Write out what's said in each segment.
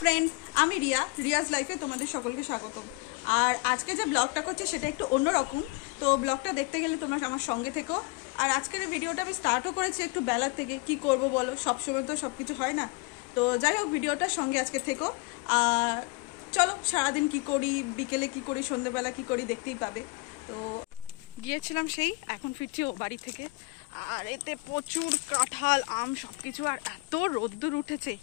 Friends, আমি রিয়াজ লাইফে তোমাদের সকলকে স্বাগত। আর আজকে যে ব্লগটা করছি সেটা একটু অন্যরকম, তো ব্লগটা দেখতে গেলে তোমরা আমার সঙ্গে থেকো। আর আজকের ভিডিওটা আমি স্টার্টও করেছি একটু বেলার থেকে। কি করব বলো, সবসময় তো সব কিছু হয় না। তো যাই হোক, ভিডিওটার সঙ্গে আজকে থেকো। আর চলো, সারাদিন কি করি, বিকেলে কি করি, সন্ধ্যেবেলা কি করি দেখতেই পাবে। তো গিয়েছিলাম সেই, এখন ফিরছি ও বাড়ি থেকে। আর এতে প্রচুর কাঁঠাল, আম সব কিছু, আর এত রোদ্দুর উঠেছে।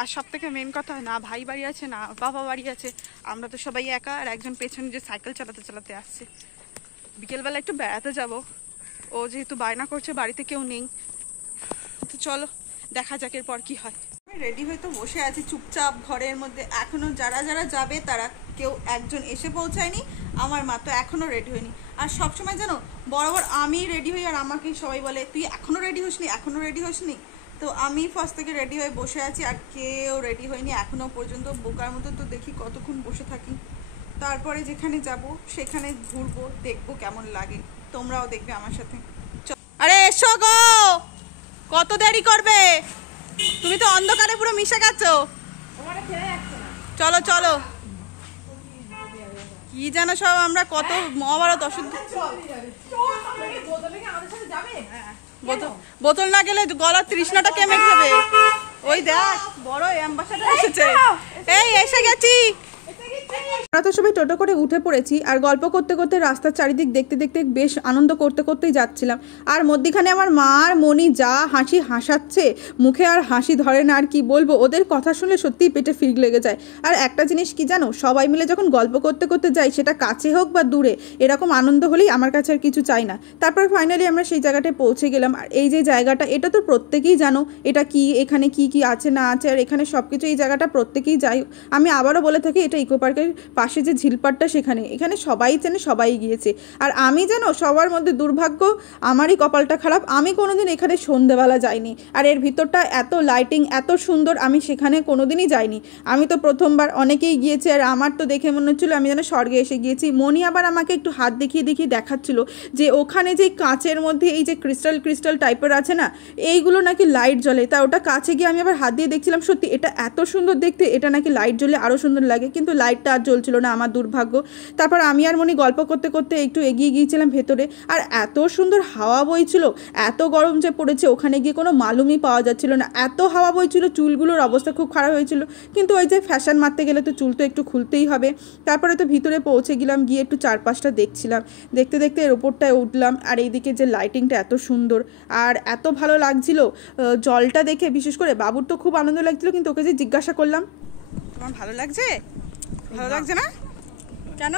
আর সব থেকে মেন কথা, না ভাই বাড়ি আছে না বাবা বাড়ি আছে, আমরা তো সবাই একা। আর একজন পেছনে যে সাইকেল চালাতে চালাতে আসছে। বিকেলবেলা একটু বেড়াতে যাব, ও যেহেতু বায়না করছে বাড়িতে কেউ নেই। তো চলো দেখা যাক এরপর কি হয়। আমি রেডি হয়ে তো বসে আছি চুপচাপ ঘরের মধ্যে। এখনো যারা যারা যাবে তারা কেউ একজন এসে পৌঁছায়নি, আমার মা তো এখনো রেডি হয়নি। আর সবসময় জানো, বরাবর আমি রেডি হই আর আমাকে সবাই বলে তুই এখনো রেডি হসনি, এখনো রেডি হসনি। তো আমি ফার্স্ট থেকে রেডি হয়ে বসে আছি, আর কেউ রেডি হয়নি এখনো পর্যন্ত। বোকার মতো তো দেখি কতক্ষণ বসে থাকি। তারপরে যেখানে যাব সেখানে ঘুরবো, দেখবো কেমন লাগে, তোমরাও দেখবে আমার সাথে। আরে এসো গো, কত দেরি করবে? তুমি তো অন্ধকারে পুরো মিশে গেছো। চলো চলো, কি জানো সব আমরা কত মহাভারত অশুদ্ধ। বোতল না গেলে গলার তৃষ্ণাটা কেমে যাবে। ওই দেখ বড় অ্যাম্বাসাডার এসেছে। এই এসে গেছি। আমরা তো সবাই টোটো করে উঠে পড়েছি, আর গল্প করতে করতে রাস্তার চারিদিক দেখতে দেখতে বেশ আনন্দ করতে করতেই যাচ্ছিলাম। আর মধ্যিখানে আমার মা আর মনি যা হাসি হাসাচ্ছে, মুখে আর হাসি ধরে না। আর কি বলবো, ওদের কথা শুনলে সত্যিই পেটে ফিগ লেগে যায়। আর একটা জিনিস কি জানো, সবাই মিলে যখন গল্প করতে করতে যাই, সেটা কাছে হোক বা দূরে, এরকম আনন্দ হলেই আমার কাছে আর কিছু চাই না। তারপর ফাইনালি আমরা সেই জায়গাটায় পৌঁছে গেলাম। আর এই যে জায়গাটা, এটা তো প্রত্যেকেই জানো এটা কি, এখানে কি কি আছে না আছে, আর এখানে সব কিছু, এই জায়গাটা প্রত্যেকেই যাই। আমি আবারও বলে থাকি, এটা ইকো পার্কের পাশে যে ঝিলপাটটা, এখানে সবাই চেনে, সবাই গিয়েছে। আর আমি জানো, সবার মধ্যে দুর্ভাগ্য, আমারই কপালটা খারাপ, আমি কোনোদিন এখানে সন্ধেবেলা যাইনি। আর এর ভিতরটা এত লাইটিং, এত সুন্দর, আমি সেখানে কোনোদিনই যাইনি। আমি তো প্রথমবার, অনেকেই গিয়েছে, আর আমার তো দেখে মনে হচ্ছিলো আমি যেন স্বর্গে এসে গিয়েছি। মনি আবার আমাকে একটু হাত দেখিয়ে দেখিয়ে দেখাচ্ছিল যে ওখানে যে কাঁচের মধ্যে এই যে ক্রিস্টাল টাইপের আছে না, এইগুলো নাকি লাইট জ্বলে। তা ওটা কাছে গিয়ে আমি আবার হাত দিয়ে দেখছিলাম, সত্যি এটা এত সুন্দর দেখতে, এটা নাকি লাইট জ্বলে আরও সুন্দর লাগে। কিন্তু লাইটটা আর জ্বলছিল না, আমার দুর্ভাগ্য। তারপর আমি আর মনি গল্প করতে করতে একটু এগিয়ে গিয়েছিলাম ভেতরে। আর এত সুন্দর হাওয়া বইছিল, এত গরম যে পড়েছে, ওখানে গিয়ে কোনো মালুমই পাওয়া যাচ্ছিল না, এত হাওয়া বইছিল। চুলগুলোর অবস্থা খুব খারাপ হয়েছিল, কিন্তু ওই যে ফ্যাশন মারতে গেলে তো চুল তো একটু খুলতেই হবে। তারপরে তো ভিতরে পৌঁছে গেলাম, গিয়ে একটু চারপাশটা দেখছিলাম। দেখতে দেখতে এর ওপরটায় উঠলাম, আর এইদিকে যে লাইটিংটা এত সুন্দর আর এত ভালো লাগছিল। জলটা দেখে বিশেষ করে বাবুর তো খুব আনন্দ লাগছিল, কিন্তু ওকে যে জিজ্ঞাসা করলাম, তোমার ভালো লাগছে? ভালো লাগছে না কেন?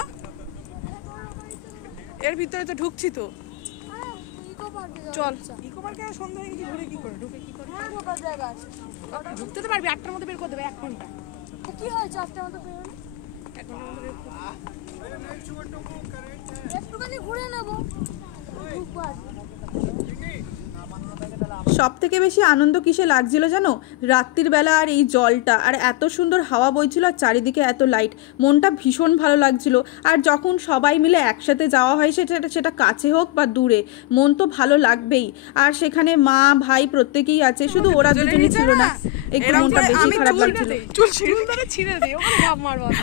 এর ভিতরে তো ঢুকছি তো। চল, ইকো পার্কে সন্ধ্যা হয়ে গেছে, ঘুরে কি করে ঢুকে কি করে? ঢুকতে তো পারবি, 8টার মধ্যে বের করে দেবে। 1 ঘন্টা কি হয়েছে? 8টার মধ্যে বের হলো, 1 ঘন্টার মধ্যে একটুখানি ঘুরে নেবো। সব থেকে বেশি আনন্দ কিসে লাগছিল জানো? রাত্রির বেলা, আর এই জলটা, আর এত সুন্দর হাওয়া বইছিল, আর চারিদিকে এত লাইট, মনটা ভীষণ ভালো লাগছিল। আর যখন সবাই মিলে একসাথে যাওয়া হয়, সেটা কাছে হোক বা দূরে, মন তো ভালো লাগবেই। আর সেখানে মা ভাই প্রত্যেকেই আছে, শুধু ওরা দুজনই ছিল না, একটু মনটা বেশি খারাপ লাগছিল।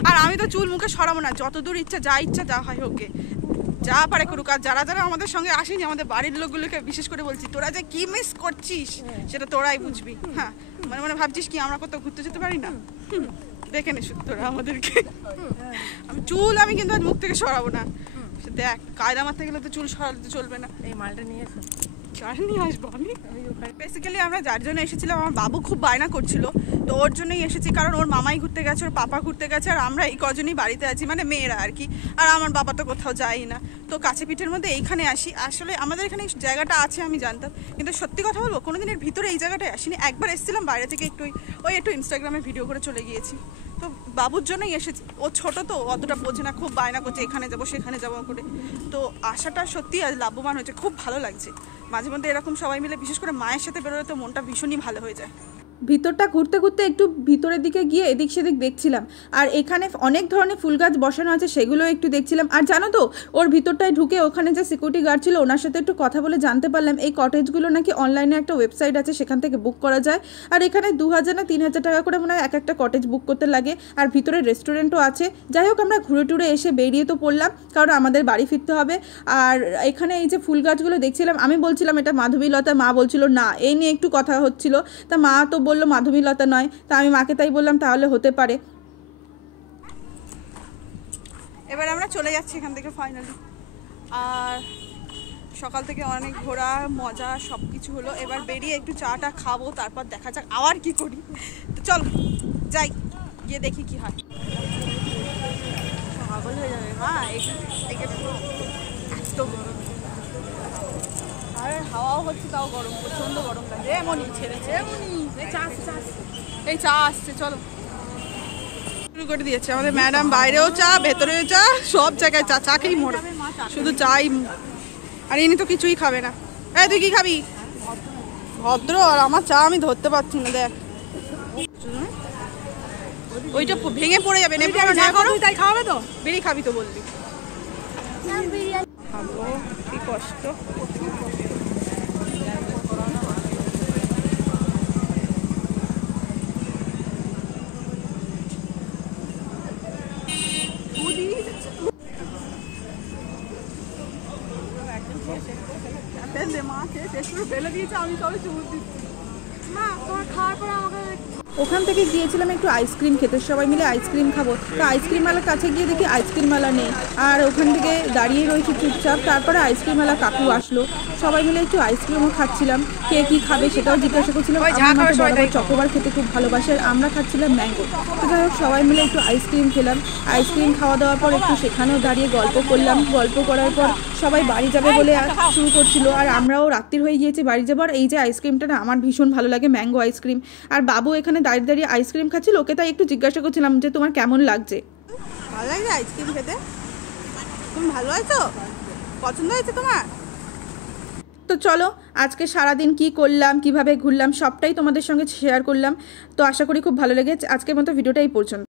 আর আমি তো চুল মুখে সরাবো না, যতদূর ইচ্ছা, যা ইচ্ছা যা হয় হোক, যা পারে করুক। আর যারা যারা আমাদের সঙ্গে আসেনি, আমাদের বাড়ির লোকগুলোকে বিশেষ করে বলছি, তোরা যে কি মিস করছিস সেটা তোরাই বুঝবি। হ্যাঁ, মানে মানে ভাবছিস কি আমরা কোথাও ঘুরতে যেতে পারি না? দেখে নে শুধু তোরা আমাদেরকে। আমি চুল আমি কিন্তু মুখ থেকে সরাবো না। দেখ, কায়দা মারতে গেলে তো চুল সরাতে চলবে না। এই মালটা নিয়ে এসো। নিয়ে আসবো আমি। বেসিক্যালি আমরা যার জন্য এসেছিলাম, আমার বাবু খুব বায়না করছিল, তো ওর জন্যই এসেছি। কারণ ওর মামাই ঘুরতে গেছে, ওর পাপা ঘুরতে গেছে, আর আমরা এই কজনই বাড়িতে আছি, মানে মেয়েরা আর কি। আর আমার বাবা তো কোথাও যাই না, তো কাছে পিঠের মধ্যে এইখানে আসি। আসলে আমাদের এখানে জায়গাটা আছে আমি জানতাম, কিন্তু সত্যি কথা বলবো কোনোদিনের ভিতরে এই জায়গাটায় আসিনি। একবার এসেছিলাম বাইরে থেকে, একটু ইনস্টাগ্রামে ভিডিও করে চলে গিয়েছি। তো বাবুর জন্যই এসেছি। ও ছোট তো, অতটা বোঝে না, খুব বায়না করছে এখানে যাবো সেখানে যাবো করে। তো আশাটা সত্যি আজ লাভবান হয়েছে, খুব ভালো লাগছে। মাঝে মধ্যে এরকম সবাই মিলে, বিশেষ করে মায়ের সাথে বেরোলে তো মনটা ভীষণই ভালো হয়ে যায়। ভিতরটা ঘুরতে ঘুরতে একটু ভিতরের দিকে গিয়ে এদিক সেদিক দেখছিলাম। আর এখানে অনেক ধরনের ফুল গাছ বসানো আছে, সেগুলো একটু দেখছিলাম। আর জানো তো, ওর ভিতরটায় ঢুকে ওখানে যে সিকিউরিটি গার্ড ছিল ওনার সাথে একটু কথা বলে জানতে পারলাম এই কটেজগুলো নাকি অনলাইনে একটা ওয়েবসাইট আছে, সেখান থেকে বুক করা যায়। আর এখানে 2000 না 3000 টাকা করে মনে হয় এক একটা কটেজ বুক করতে লাগে। আর ভিতরে রেস্টুরেন্টও আছে। যাই হোক, আমরা ঘুরে টুরে এসে বেরিয়ে তো পড়লাম, কারণ আমাদের বাড়ি ফিরতে হবে। আর এখানে এই যে ফুল গাছগুলো দেখছিলাম, আমি বলছিলাম এটা মাধবীলতা, মা বলছিল না। এই নিয়ে একটু কথা হচ্ছিল, তা মা তো বললো মাধবীলতা নয়, তা আমি মাকে তাই বললাম তাহলে হতে পারে। এবার আমরা চলে যাচ্ছি এখান থেকে ফাইনালি। আর সকাল থেকে অনেক ঘোরা মজা সব কিছু হলো। এবার বেরিয়ে একটু চাটা খাবো, তারপর দেখা যাক আবার কি করি। তো চল যাই, গিয়ে দেখি কি হয়। পাগল হয়ে যাবে মা, এত গরম। আর হাওয়াও হচ্ছে, তাও গরম, প্রচন্ড গরম লাগে। এমনই ছেড়েছে, এমনই। এই চা আসছে, চলো। শুরু করে দিয়েছে আমাদের ম্যাডাম, বাইরেও চা ভেতরেও চা, সব জায়গায় চা। চা খেয়েই মরে, শুধু চাই। আর ইনি তো কিছুই খাবে না। এই তুই কি খাবি? ভদ্র। আর আমার চা আমি ধরতে পারছি না, দেখ ওইটা ভেঙে পড়ে যাবে। তাই খাওয়াবে তো, বেরিয়ে খাবি তো বললি। খাবো, কি কষ্ট। ফেলে দিয়েছে, আমি সবাই চুমুক দিচ্ছি। মা তোমার খাওয়ার পরে আমাকে ওখান থেকে গিয়েছিলাম একটু আইসক্রিম খেতে, সবাই মিলে আইসক্রিম খাবো। তো আইসক্রিমওয়ালার কাছে গিয়ে দেখি আইসক্রিমওয়ালা নেই। আর ওখান থেকে দাঁড়িয়ে রয়েছি চুপচাপ। তারপরে আইসক্রিমওয়ালা কাকু আসলো, সবাই মিলে একটু আইসক্রিমও খাচ্ছিলাম। কে কী খাবে সেটাও জিজ্ঞাসা করছিলাম। আমার মতো বরাবর চকোবার খেতে খুব ভালোবাসে, আর আমরা খাচ্ছিলাম ম্যাঙ্গো। তো যাই হোক, সবাই মিলে একটু আইসক্রিম খেলাম। আইসক্রিম খাওয়া দাওয়ার পর একটু সেখানেও দাঁড়িয়ে গল্প করলাম। গল্প করার পর সবাই বাড়ি যাবে বলে শুরু করছিল, আর আমরাও রাত্রির হয়ে গিয়েছে বাড়ি যাবার। এই যে আইসক্রিমটা না আমার ভীষণ ভালো লাগে, ম্যাঙ্গো আইসক্রিম। আর বাবু এখানে দাঁড়িয়ে দাঁড়িয়ে আইসক্রিম খাচ্ছিল, ওকে তাই একটু জিজ্ঞাসা করছিলাম যে তোমার কেমন লাগছে। ভালো লাগছে আইসক্রিম খেতে? তুমি ভালো আছো? পছন্দ হয়েছে তোমার? তো চলো, আজকে সারাদিন কি করলাম, কিভাবে ঘুরলাম, সবটাই তোমাদের সঙ্গে শেয়ার করলাম। তো আশা করি খুব ভালো লেগেছে। আজকের মতো ভিডিওটা এই পর্যন্ত।